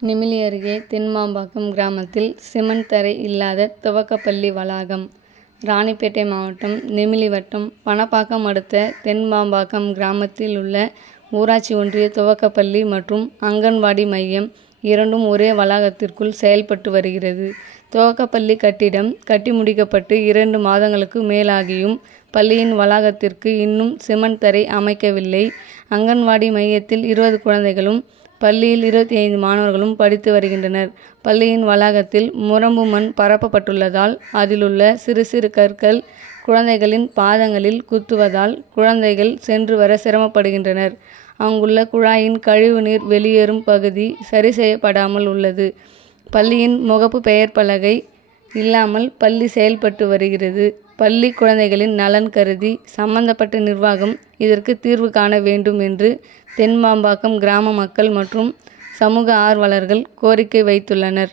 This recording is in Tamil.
நெமிலி அருகே தென்மாம்பாக்கம் கிராமத்தில் சிமெண்ட் தரை இல்லாத துவக்கப்பள்ளி வளாகம். ராணிப்பேட்டை மாவட்டம், நெமிலி வட்டம், பணப்பாக்கம் அடுத்த தென்மாம்பாக்கம் கிராமத்தில் உள்ள ஊராட்சி ஒன்றிய துவக்கப்பள்ளி மற்றும் அங்கன்வாடி மையம் இரண்டும் ஒரே வளாகத்திற்குள் செயல்பட்டு வருகிறது. துவக்கப்பள்ளி கட்டிடம் கட்டி முடிக்கப்பட்டு 2 மாதங்களுக்கு மேலாகியும் பள்ளியின் வளாகத்திற்கு இன்னும் சிமெண்ட் தரை அமைக்கவில்லை. அங்கன்வாடி மையத்தில் 20 குழந்தைகளும், பள்ளியில் 25 மாணவர்களும் படித்து வருகின்றனர். பள்ளியின் வளாகத்தில் முரம்பு மண் பரப்பப்பட்டுள்ளதால் அதிலுள்ள சிறு சிறு கற்கள் குழந்தைகளின் பாதங்களில் குத்துவதால் குழந்தைகள் சென்று வர சிரமப்படுகின்றனர். அங்குள்ள குழாயின் கழிவுநீர் வெளியேறும் பகுதி சரி செய்யப்படாமல் உள்ளது. பள்ளியின் முகப்பு பெயர் பலகை இல்லாமல் பள்ளி செயல்பட்டு வருகிறது. பள்ளி குழந்தைகளின் நலன் கருதி சம்பந்தப்பட்ட நிர்வாகம் இதற்கு தீர்வு காண வேண்டும் என்று தென்மாம்பாக்கம் கிராம மக்கள் மற்றும் சமூக ஆர்வலர்கள் கோரிக்கை வைத்துள்ளனர்.